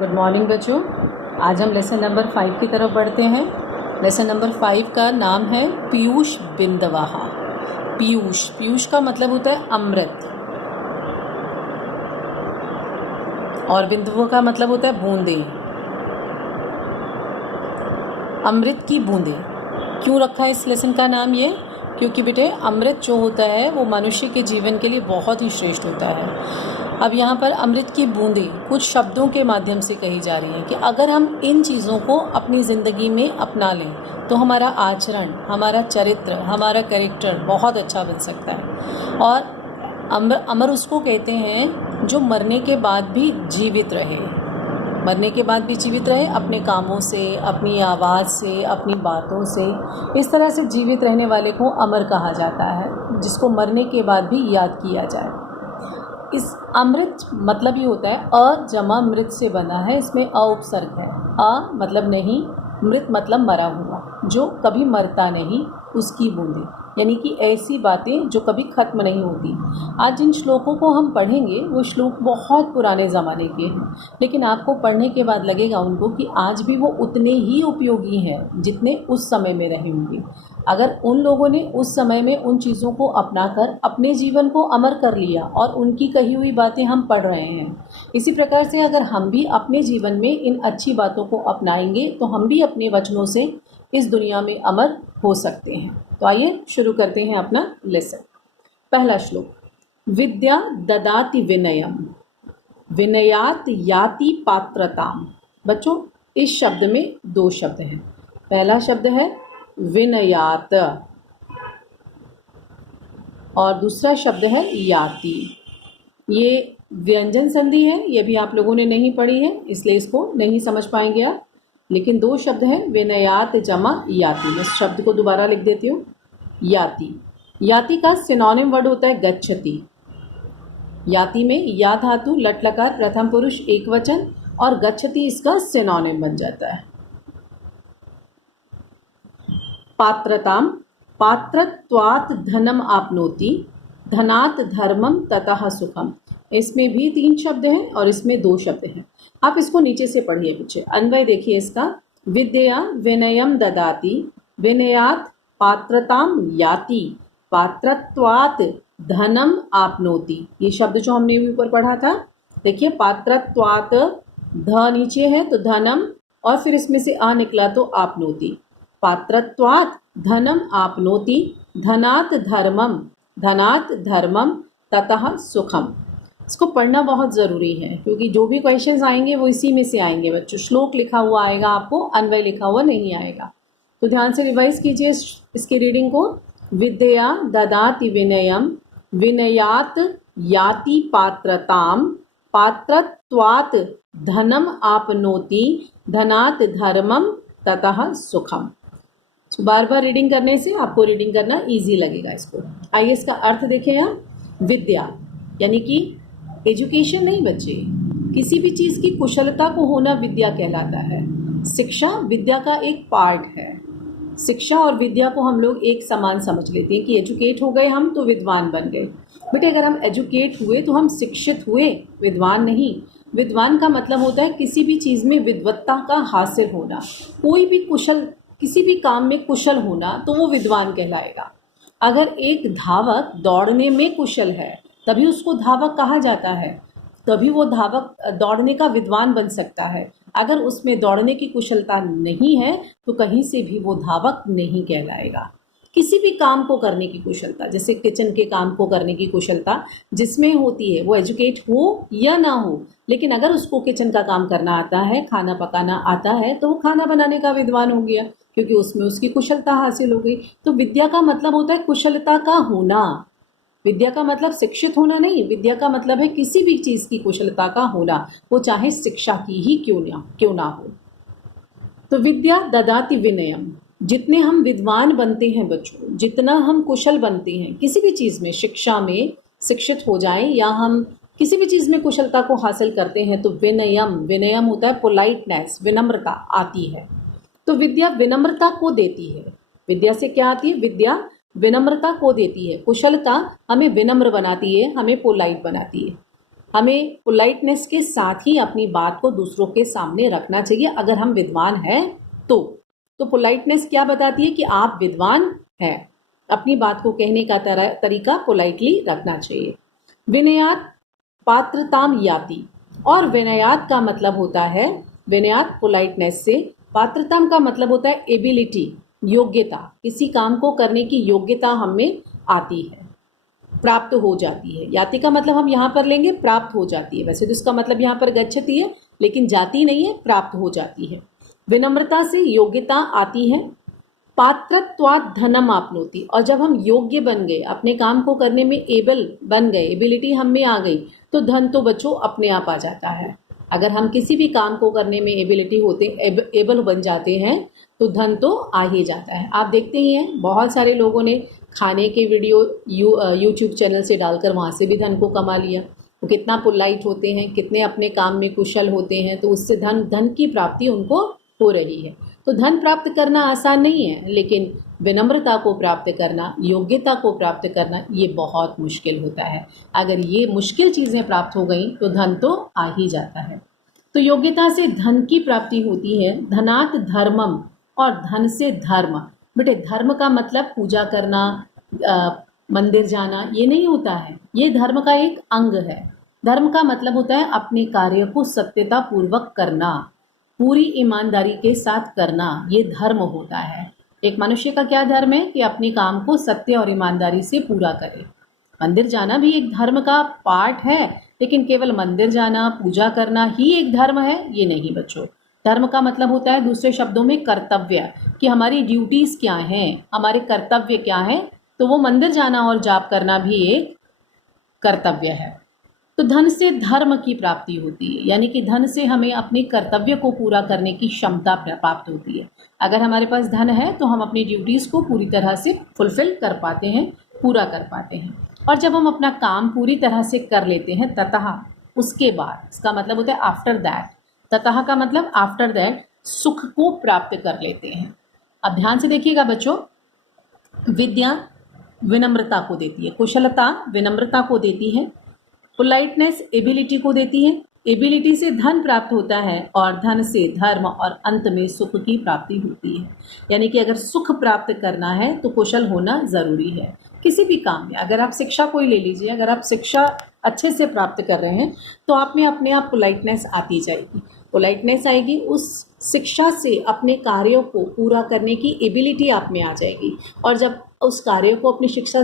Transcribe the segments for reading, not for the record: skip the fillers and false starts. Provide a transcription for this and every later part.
Good morning बच्चों। आज हम लेसन नंबर 5 की तरफ बढ़ते हैं। लेसन नंबर 5 का नाम है पीयूष बिंदवाहा। पीयूष का मतलब होता है अमृत और बिंदुओं का मतलब होता है बूंदे। अमृत की बूंदे क्यों रखा है इस लेसन का नाम ये? क्योंकि बेटे अमृत जो होता है वो मनुष्य के जीवन के लिए बहुत ही श्रेष्ठ होता है। अब यहाँ पर अमृत की बूंदें कुछ शब्दों के माध्यम से कही जा रही हैं कि अगर हम इन चीज़ों को अपनी ज़िंदगी में अपना लें तो हमारा आचरण, हमारा चरित्र, हमारा कैरेक्टर बहुत अच्छा बन सकता है। और अमर उसको कहते हैं जो मरने के बाद भी जीवित रहे, अपने कामों से, अपनी आवाज़ से, अपनी बातों से, इस तरह से जीवित रहने वाले को अमर कहा जाता है, जिसको मरने के बाद भी याद किया जाए। इस अमृत मतलब ये होता है अ जमा मृत से बना है, इसमें अ उपसर्ग है। अ मतलब नहीं, मृत मतलब मरा हुआ, जो कभी मरता नहीं, उसकी बूंदें, यानी कि ऐसी बातें जो कभी ख़त्म नहीं होती। आज जिन श्लोकों को हम पढ़ेंगे वो श्लोक बहुत पुराने ज़माने के हैं, लेकिन आपको पढ़ने के बाद लगेगा उनको कि आज भी वो उतने ही उपयोगी हैं जितने उस समय में रहे होंगे। अगर उन लोगों ने उस समय में उन चीज़ों को अपनाकर अपने जीवन को अमर कर लिया और उनकी कही हुई बातें हम पढ़ रहे हैं, इसी प्रकार से अगर हम भी अपने जीवन में इन अच्छी बातों को अपनाएंगे तो हम भी अपने वचनों से इस दुनिया में अमर हो सकते हैं। तो आइए शुरू करते हैं अपना लेसन। पहला श्लोक, विद्या ददाति विनयम विनयात याति पात्रताम। बच्चों इस शब्द में दो शब्द हैं। पहला शब्द है विनयात और दूसरा शब्द है याति। ये व्यंजन संधि है, ये भी आप लोगों ने नहीं पढ़ी है इसलिए इसको नहीं समझ पाएंगे आप, लेकिन दो शब्द हैं विनयात जमा याति। मैं इस शब्द को दोबारा लिख देती हूँ, याति। याति का सिनोनिम वर्ड होता है गच्छति। याति में या धातु लट लकार प्रथम पुरुष एक वचन और गच्छति इसका सिनोनिम बन जाता है। पात्रताम पात्रत्वात् धनम आपनोति धनात् धर्मम ततः सुखम। इसमें भी तीन शब्द हैं और इसमें दो शब्द हैं। आप इसको नीचे से पढ़िए बच्चे। अन्वय देखिए इसका, विद्या विनयम ददाति विनयात् पात्रताम याति पात्रत्वात् धनम आपनोति। ये शब्द जो हमने ऊपर पढ़ा था, देखिए पात्रत्वात् ध नीचे है तो धनम और फिर इसमें से आ निकला तो आपनोति। पात्रत्वात् धनम आपनोति धनात् धर्मम ततः सुखम। इसको पढ़ना बहुत ज़रूरी है क्योंकि जो भी क्वेश्चंस आएंगे वो इसी में से आएंगे बच्चों। श्लोक लिखा हुआ आएगा आपको, अन्वय लिखा हुआ नहीं आएगा। तो ध्यान से रिवाइज कीजिए इसकी रीडिंग को। विद्या ददाति विनयम विनयात याति पात्रताम पात्रत्वात् धनम आपनोति धनात् धर्मम ततः सुखम। बार बार रीडिंग करने से आपको रीडिंग करना इजी लगेगा इसको। आइए इसका अर्थ देखें। यहाँ विद्या यानी कि एजुकेशन नहीं बच्चे, किसी भी चीज़ की कुशलता को होना विद्या कहलाता है। शिक्षा विद्या का एक पार्ट है। शिक्षा और विद्या को हम लोग एक समान समझ लेते हैं कि एजुकेट हो गए हम तो विद्वान बन गए। बेटे अगर हम एजुकेट हुए तो हम शिक्षित हुए, विद्वान नहीं। विद्वान का मतलब होता है किसी भी चीज़ में विद्वत्ता का हासिल होना, कोई भी किसी भी काम में कुशल होना, तो वो विद्वान कहलाएगा। अगर एक धावक दौड़ने में कुशल है तभी उसको धावक कहा जाता है, तभी वो धावक दौड़ने का विद्वान बन सकता है। अगर उसमें दौड़ने की कुशलता नहीं है तो कहीं से भी वो धावक नहीं कहलाएगा। किसी भी काम को करने की कुशलता, जैसे किचन के काम को करने की कुशलता जिसमें होती है, वो एजुकेट हो या ना हो, लेकिन अगर उसको किचन का काम करना आता है, खाना पकाना आता है, तो वो खाना बनाने का विद्वान हो गया क्योंकि उसमें उसकी कुशलता हासिल हो गई। तो विद्या का मतलब होता है कुशलता का होना। विद्या का मतलब शिक्षित होना नहीं, विद्या का मतलब है किसी भी चीज़ की कुशलता का होना, वो चाहे शिक्षा की ही क्यों ना हो। तो विद्या ददाति विनयम, जितने हम विद्वान बनते हैं बच्चों, जितना हम कुशल बनते हैं किसी भी चीज़ में, शिक्षा में शिक्षित हो जाएं या हम किसी भी चीज़ में कुशलता को हासिल करते हैं तो विनयम होता है पोलाइटनेस, विनम्रता आती है। तो विद्या विनम्रता को देती है। विद्या से क्या आती है? विद्या विनम्रता को देती है। कुशलता हमें विनम्र बनाती है, हमें पोलाइट बनाती है। हमें पोलाइटनेस के साथ ही अपनी बात को दूसरों के सामने रखना चाहिए अगर हम विद्वान हैं तो पोलाइटनेस क्या बताती है कि आप विद्वान हैं। अपनी बात को कहने का तरीका पोलाइटली रखना चाहिए। विनयात पात्रताम याति, और विनयात का मतलब होता है, विनयात पोलाइटनेस से, पात्रताम का मतलब होता है एबिलिटी, योग्यता, किसी काम को करने की योग्यता हमें आती है, प्राप्त हो जाती है। याति का मतलब हम यहाँ पर लेंगे प्राप्त हो जाती है, वैसे तो इसका मतलब यहाँ पर गच्छति है लेकिन जाती नहीं है, प्राप्त हो जाती है। विनम्रता से योग्यता आती है। पात्रत्वात् धनम आपनोति, और जब हम योग्य बन गए, अपने काम को करने में एबल बन गए, एबिलिटी हम में आ गई, तो धन तो बच्चों अपने आप आ जाता है। अगर हम किसी भी काम को करने में एबिलिटी होते एबल बन जाते हैं तो धन तो आ ही जाता है। आप देखते ही हैं बहुत सारे लोगों ने खाने के वीडियो यूट्यूब चैनल से डालकर वहाँ से भी धन को कमा लिया। वो कितना पोलाइट होते हैं, कितने अपने काम में कुशल होते हैं, तो उससे धन की प्राप्ति उनको हो रही है। तो धन प्राप्त करना आसान नहीं है, लेकिन विनम्रता को प्राप्त करना, योग्यता को प्राप्त करना, ये बहुत मुश्किल होता है। अगर ये मुश्किल चीज़ें प्राप्त हो गई तो धन तो आ ही जाता है। तो योग्यता से धन की प्राप्ति होती है। धनात् धर्मम, और धन से धर्म। बेटे धर्म का मतलब पूजा करना, मंदिर जाना, ये नहीं होता है, ये धर्म का एक अंग है। धर्म का मतलब होता है अपने कार्य को सत्यता पूर्वक करना, पूरी ईमानदारी के साथ करना, ये धर्म होता है। एक मनुष्य का क्या धर्म है कि अपने काम को सत्य और ईमानदारी से पूरा करे। मंदिर जाना भी एक धर्म का पार्ट है, लेकिन केवल मंदिर जाना, पूजा करना ही एक धर्म है, ये नहीं बच्चों। धर्म का मतलब होता है दूसरे शब्दों में कर्तव्य, कि हमारी ड्यूटीज़ क्या हैं, हमारे कर्तव्य क्या हैं। तो वो मंदिर जाना और जाप करना भी एक कर्तव्य है। तो धन से धर्म की प्राप्ति होती है, यानी कि धन से हमें अपने कर्तव्य को पूरा करने की क्षमता प्राप्त होती है। अगर हमारे पास धन है तो हम अपनी ड्यूटीज़ को पूरी तरह से फुलफिल कर पाते हैं, पूरा कर पाते हैं। और जब हम अपना काम पूरी तरह से कर लेते हैं, ततः, उसके बाद, इसका मतलब होता है आफ्टर दैट, ततः का मतलब आफ्टर दैट, सुख को प्राप्त कर लेते हैं। अब ध्यान से देखिएगा बच्चों, विद्या विनम्रता को देती है, कुशलता विनम्रता को देती है, पोलाइटनेस एबिलिटी को देती है, एबिलिटी से धन प्राप्त होता है और धन से धर्म और अंत में सुख की प्राप्ति होती है। यानी कि अगर सुख प्राप्त करना है तो कुशल होना ज़रूरी है किसी भी काम में। अगर आप शिक्षा कोई ले लीजिए, अगर आप शिक्षा अच्छे से प्राप्त कर रहे हैं तो आप में अपने आप पोलाइटनेस आती जाएगी। पोलाइटनेस आएगी, उस शिक्षा से अपने कार्यों को पूरा करने की एबिलिटी आप में आ जाएगी। और जब उस कार्य को अपनी शिक्षा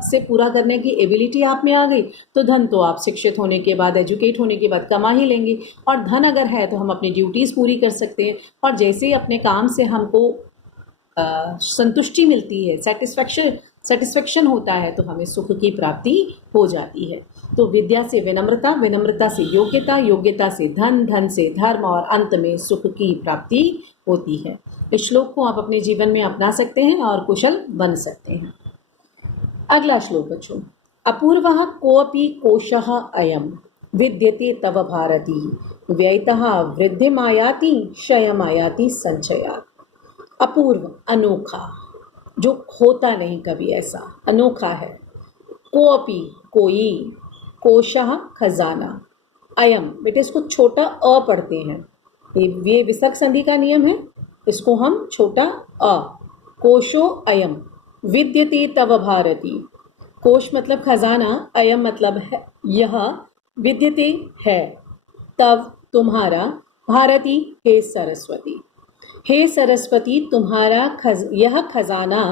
से पूरा करने की एबिलिटी आप में आ गई तो धन तो आप शिक्षित होने के बाद, एजुकेट होने के बाद कमा ही लेंगे। और धन अगर है तो हम अपनी ड्यूटीज़ पूरी कर सकते हैं। और जैसे ही अपने काम से हमको संतुष्टि मिलती है, सेटिस्फेक्शन होता है, तो हमें सुख की प्राप्ति हो जाती है। तो विद्या से विनम्रता, विनम्रता से योग्यता, योग्यता से धन, धन से धर्म और अंत में सुख की प्राप्ति होती है। इस श्लोक को आप अपने जीवन में अपना सकते हैं और कुशल बन सकते हैं। अगला श्लोक बच्चों, अपूर्वः कोऽपि कोशः अयं विद्यते तव भारती व्ययतः वृद्धिमायाति क्षयमायाति संचयात्। अपूर्व, अनोखा, जो होता नहीं कभी, ऐसा अनोखा है। कोऽपि, कोई, कोशः, खजाना, अयम, बेटे इसको छोटा अ पढ़ते हैं, ये विसर्ग संधि का नियम है, इसको हम छोटा अ, कोशो अयम, विद्यते तव भारती, कोश मतलब खजाना, अयम मतलब है यह, विद्यते है, तव तुम्हारा, भारती हे सरस्वती, हे सरस्वती तुम्हारा यह खजाना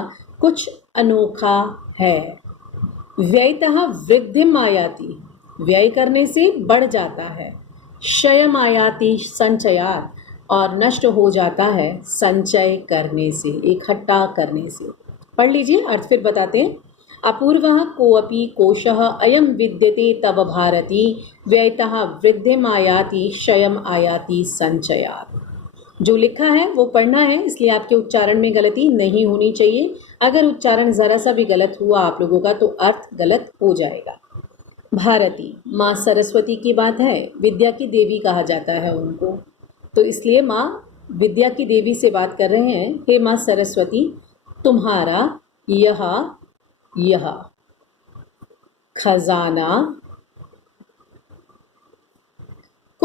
कुछ अनोखा है। व्ययतः वृद्धिमायाति, व्यय करने से बढ़ जाता है। क्षयमायाति संचयात्, और नष्ट हो जाता है संचय करने से, इकट्ठा करने से। पढ़ लीजिए, अर्थ फिर बताते हैं। अपूर्वः कोऽपि कोशः अयं विद्यते तव भारती व्ययतः वृद्धिमायाति क्षयम आयाति संचयात्। जो लिखा है वो पढ़ना है, इसलिए आपके उच्चारण में गलती नहीं होनी चाहिए। अगर उच्चारण ज़रा सा भी गलत हुआ आप लोगों का तो अर्थ गलत हो जाएगा। भारती, माँ सरस्वती की बात है, विद्या की देवी कहा जाता है उनको, तो इसलिए माँ विद्या की देवी से बात कर रहे हैं। हे माँ सरस्वती, तुम्हारा यह खजाना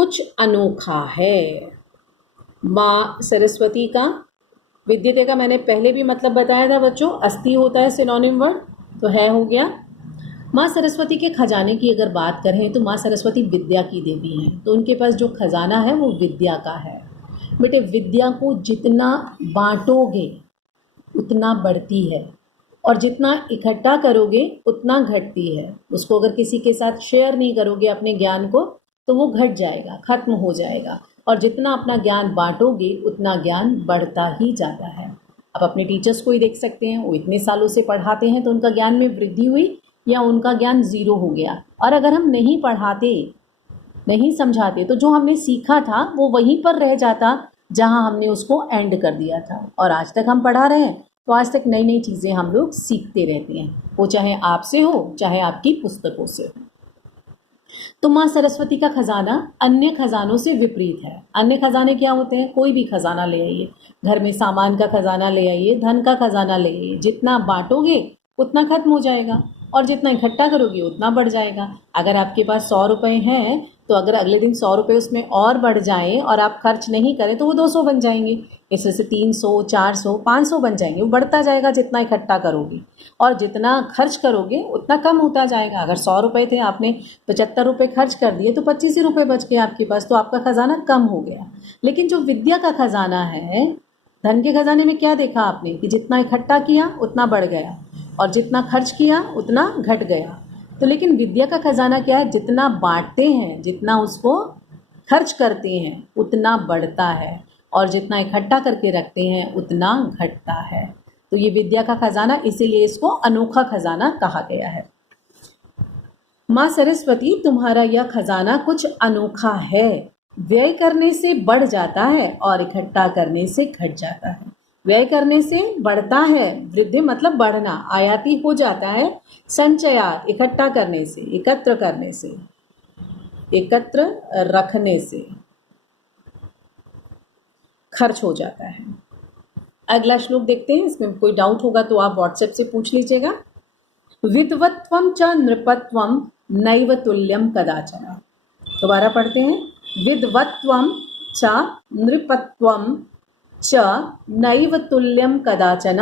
कुछ अनोखा है। माँ सरस्वती का विद्यते का मैंने पहले भी मतलब बताया था बच्चों, अस्ति होता है सिनोनिम वर्ड, तो है हो गया। माँ सरस्वती के खजाने की अगर बात करें तो माँ सरस्वती विद्या की देवी हैं, तो उनके पास जो खजाना है वो विद्या का है। बेटे विद्या को जितना बांटोगे उतना बढ़ती है, और जितना इकट्ठा करोगे उतना घटती है। उसको अगर किसी के साथ शेयर नहीं करोगे अपने ज्ञान को तो वो घट जाएगा, खत्म हो जाएगा। और जितना अपना ज्ञान बांटोगे उतना ज्ञान बढ़ता ही जाता है। आप अपने टीचर्स को ही देख सकते हैं, वो इतने सालों से पढ़ाते हैं तो उनका ज्ञान में वृद्धि हुई या उनका ज्ञान ज़ीरो हो गया। और अगर हम नहीं पढ़ाते, नहीं समझाते, तो जो हमने सीखा था वो वहीं पर रह जाता जहां हमने उसको एंड कर दिया था। और आज तक हम पढ़ा रहे हैं तो आज तक नई नई चीज़ें हम लोग सीखते रहते हैं, वो चाहे आपसे हो चाहे आपकी पुस्तकों से हो। तो माँ सरस्वती का खजाना अन्य खजानों से विपरीत है। अन्य खजाने क्या होते हैं? कोई भी खजाना ले आइए, घर में सामान का खजाना ले आइए, धन का खजाना ले आइए, जितना बांटोगे उतना खत्म हो जाएगा और जितना इकट्ठा करोगे उतना बढ़ जाएगा। अगर आपके पास 100 रुपये हैं तो अगर अगले दिन 100 रुपये उसमें और बढ़ जाएं और आप खर्च नहीं करें तो वो 200 बन जाएंगे, इसमें से 300, 400, 500 बन जाएंगे। वो बढ़ता जाएगा जितना इकट्ठा करोगे, और जितना खर्च करोगे उतना कम होता जाएगा। अगर 100 रुपये थे, आपने 75 रुपये खर्च कर दिए तो 25 ही रुपये बच गए आपके पास, तो आपका खजाना कम हो गया। लेकिन जो विद्या का खजाना है, धन के खजाने में क्या देखा आपने कि जितना इकट्ठा किया उतना बढ़ गया और जितना खर्च किया उतना घट गया। तो लेकिन विद्या का खजाना क्या है? जितना बांटते हैं, जितना उसको खर्च करते हैं उतना बढ़ता है, और जितना इकट्ठा करके रखते हैं उतना घटता है। तो ये विद्या का खजाना, इसीलिए इसको अनोखा खजाना कहा गया है। माँ सरस्वती तुम्हारा यह खजाना कुछ अनोखा है, व्यय करने से बढ़ जाता है और इकट्ठा करने से घट जाता है। व्यय करने से बढ़ता है, वृद्धि मतलब बढ़ना, आयाति हो जाता है। संचयात इकट्ठा करने से, एकत्र करने से, एकत्र रखने से खर्च हो जाता है। अगला श्लोक देखते हैं, इसमें कोई डाउट होगा तो आप व्हाट्सएप से पूछ लीजिएगा। विद्वत्वं च नृपत्वं नैव तुल्यं कदाचन। दोबारा पढ़ते हैं। विद्वत्वं च नृपत्वं च नैव तुल्यं कदाचन,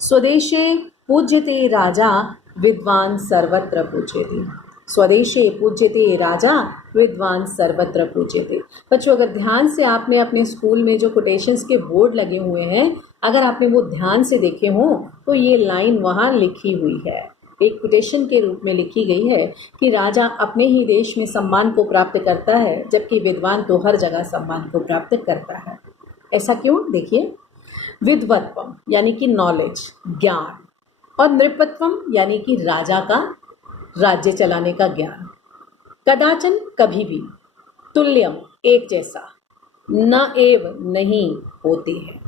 स्वदेशे पूज्यते राजा विद्वान सर्वत्र पूज्यते। स्वदेशे पूज्यते राजा विद्वान सर्वत्र पूज्यते। बच्चों अगर ध्यान से आपने अपने स्कूल में जो कोटेशंस के बोर्ड लगे हुए हैं, अगर आपने वो ध्यान से देखे हों तो ये लाइन वहाँ लिखी हुई है, एक कोटेशन के रूप में लिखी गई है कि राजा अपने ही देश में सम्मान को प्राप्त करता है जबकि विद्वान तो हर जगह सम्मान को प्राप्त करता है। ऐसा क्यों? देखिए, विद्वत्वम यानी कि नॉलेज, ज्ञान, और नृपत्वम यानी कि राजा का राज्य चलाने का ज्ञान, कदाचन कभी भी, तुल्यम एक जैसा, न एव नहीं होते हैं।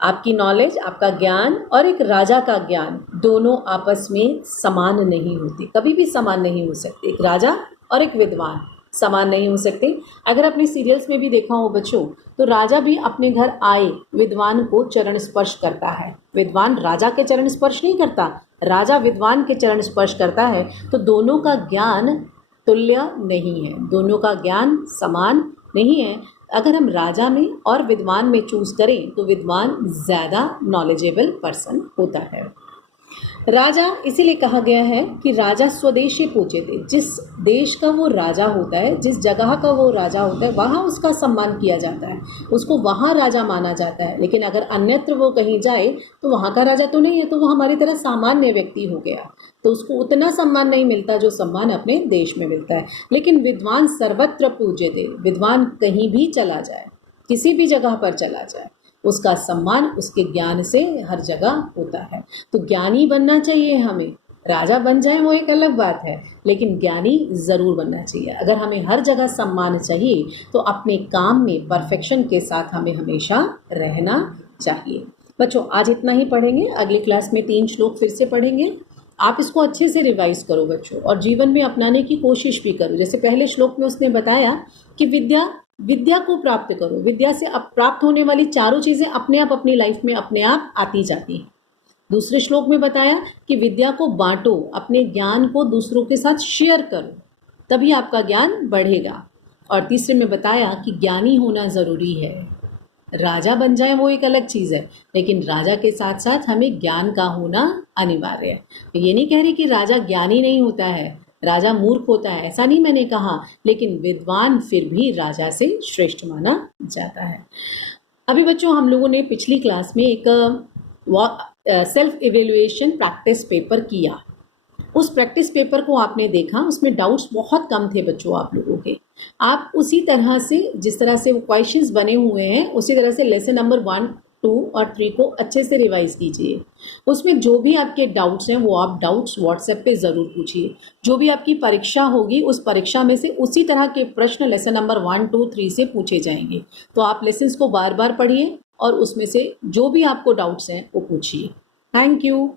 आपकी नॉलेज, आपका ज्ञान और एक राजा का ज्ञान दोनों आपस में समान नहीं होते, कभी भी समान नहीं हो सकते। एक राजा और एक विद्वान समान नहीं हो सकते। अगर आपने सीरियल्स में भी देखा हो बच्चों, तो राजा भी अपने घर आए विद्वान को चरण स्पर्श करता है, विद्वान राजा के चरण स्पर्श नहीं करता, राजा विद्वान के चरण स्पर्श करता है। तो दोनों का ज्ञान तुल्य नहीं है, दोनों का ज्ञान समान नहीं है। अगर हम राजा में और विद्वान में चूज करें तो विद्वान ज़्यादा नॉलेजेबल पर्सन होता है। राजा इसीलिए कहा गया है कि राजा स्वदेशी पूज्यते, जिस देश का वो राजा होता है, जिस जगह का वो राजा होता है, वहाँ उसका सम्मान किया जाता है, उसको वहाँ राजा माना जाता है। लेकिन अगर अन्यत्र वो कहीं जाए तो वहाँ का राजा तो नहीं है, तो वो हमारी तरह सामान्य व्यक्ति हो गया, तो उसको उतना सम्मान नहीं मिलता जो सम्मान अपने देश में मिलता है। लेकिन विद्वान सर्वत्र पूज्यते, विद्वान कहीं भी चला जाए, किसी भी जगह पर चला जाए, उसका सम्मान उसके ज्ञान से हर जगह होता है। तो ज्ञानी बनना चाहिए हमें, राजा बन जाए वो एक अलग बात है, लेकिन ज्ञानी ज़रूर बनना चाहिए। अगर हमें हर जगह सम्मान चाहिए तो अपने काम में परफेक्शन के साथ हमें हमेशा रहना चाहिए। बच्चों आज इतना ही पढ़ेंगे, अगली क्लास में 3 श्लोक फिर से पढ़ेंगे। आप इसको अच्छे से रिवाइज करो बच्चों, और जीवन में अपनाने की कोशिश भी करो। जैसे पहले श्लोक में उसने बताया कि विद्या को प्राप्त करो, विद्या से अब प्राप्त होने वाली चारों चीज़ें अपने आप अपनी लाइफ में अपने आप आती जाती हैं। दूसरे श्लोक में बताया कि विद्या को बांटो, अपने ज्ञान को दूसरों के साथ शेयर करो, तभी आपका ज्ञान बढ़ेगा। और तीसरे में बताया कि ज्ञानी होना ज़रूरी है। राजा बन जाए वो एक अलग चीज़ है, लेकिन राजा के साथ साथ हमें ज्ञान का होना अनिवार्य है। तो ये नहीं कह रही कि राजा ज्ञानी नहीं होता है, राजा मूर्ख होता है, ऐसा नहीं मैंने कहा, लेकिन विद्वान फिर भी राजा से श्रेष्ठ माना जाता है। अभी बच्चों हम लोगों ने पिछली क्लास में एक सेल्फ इवेल्युएशन प्रैक्टिस पेपर किया। उस प्रैक्टिस पेपर को आपने देखा, उसमें डाउट्स बहुत कम थे बच्चों आप लोगों के। आप उसी तरह से जिस तरह से वो क्वेश्चंस बने हुए हैं उसी तरह से लेसन नंबर 1, 2 और 3 को अच्छे से रिवाइज कीजिए। उसमें जो भी आपके डाउट्स हैं वो आप डाउट्स व्हाट्सएप पे ज़रूर पूछिए। जो भी आपकी परीक्षा होगी उस परीक्षा में से उसी तरह के प्रश्न लेसन नंबर 1, 2, 3 से पूछे जाएंगे। तो आप लेसन्स को बार बार पढ़िए और उसमें से जो भी आपको डाउट्स हैं वो पूछिए। Thank you.